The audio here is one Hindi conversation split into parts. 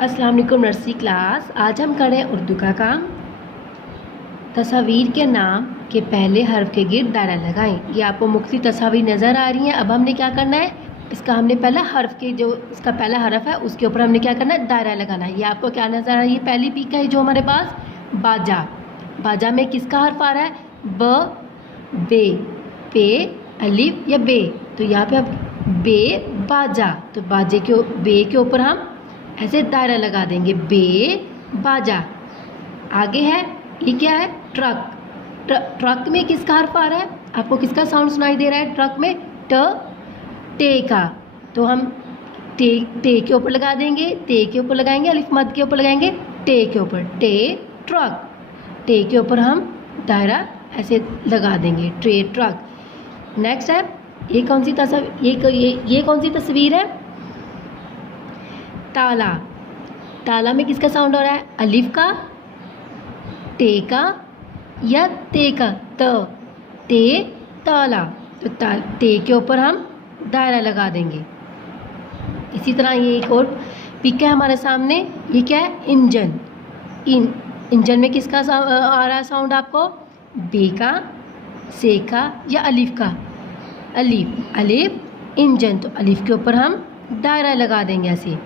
अस्सलाम वालेकुम नर्सरी क्लास। आज हम करें उर्दू का काम। तस्वीर के नाम के पहले हर्फ के गिर्द दायरा लगाएं। ये आपको मुख्तलिफ तस्वीर नज़र आ रही हैं। अब हमने क्या करना है, इसका हमने पहला हर्फ के जो इसका पहला हर्फ है उसके ऊपर हमने क्या करना है, दायरा लगाना है। ये आपको क्या नज़र आ रहा है, ये पहली पिक है जो हमारे पास बाजा। बाजा में किसका हर्फ आ रहा है, ब, बे, पे, अलिफ या बे। तो यहाँ पे अब बे बाजा, तो बाजे के बे के ऊपर हम ऐसे दायरा लगा देंगे, बे बाजा। आगे है, ये क्या है, ट्रक। ट्रक में किसका हर्फ आ रहा है, आपको किसका साउंड सुनाई दे रहा है ट्रक में, ट, टे का। तो हम टे के ऊपर लगा देंगे, ते के ऊपर लगाएंगे, अलिफ मद के ऊपर लगाएंगे, टे के ऊपर, टे ट्रक। टे के ऊपर हम दायरा ऐसे लगा देंगे, ट्रे ट्रक। नेक्स्ट है, ये कौन सी तस्वीर, ये कौन सी तस्वीर है, ताला। ताला में किसका साउंड हो रहा है, अलिफ का, टे का या ते का, त, ते ताला। तो ते के ऊपर हम दायरा लगा देंगे। इसी तरह ये एक और पिक है हमारे सामने, ये क्या है, इंजन। इंजन में किसका आ रहा है साउंड आपको, बे का, से का या अलिफ का, अलिफ, अलिफ इंजन। तो अलिफ के ऊपर हम दायरा लगा देंगे ऐसे।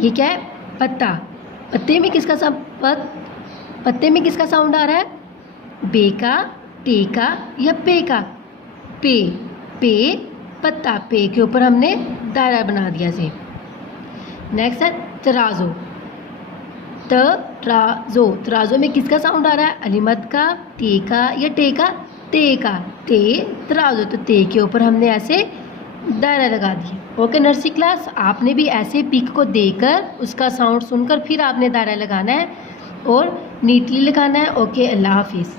ये क्या है, पत्ता। पत्ते में किसका पत्ते में किसका साउंड आ रहा है, बे का, टे का या पे का, पे, पे पत्ता। पे के ऊपर हमने दायरा बना दिया से। नेक्स्ट है तराजू। तराजू, तराजू में किसका साउंड आ रहा है, अलिमत का, ते का या टे का, ते का, ते तराजू। तो ते के ऊपर हमने ऐसे दायरा लगा दिए। ओके नर्सरी क्लास, आपने भी ऐसे पिक को देकर उसका साउंड सुनकर फिर आपने दायरा लगाना है और नीटली लगाना है। ओके, अल्लाह हाफिज़।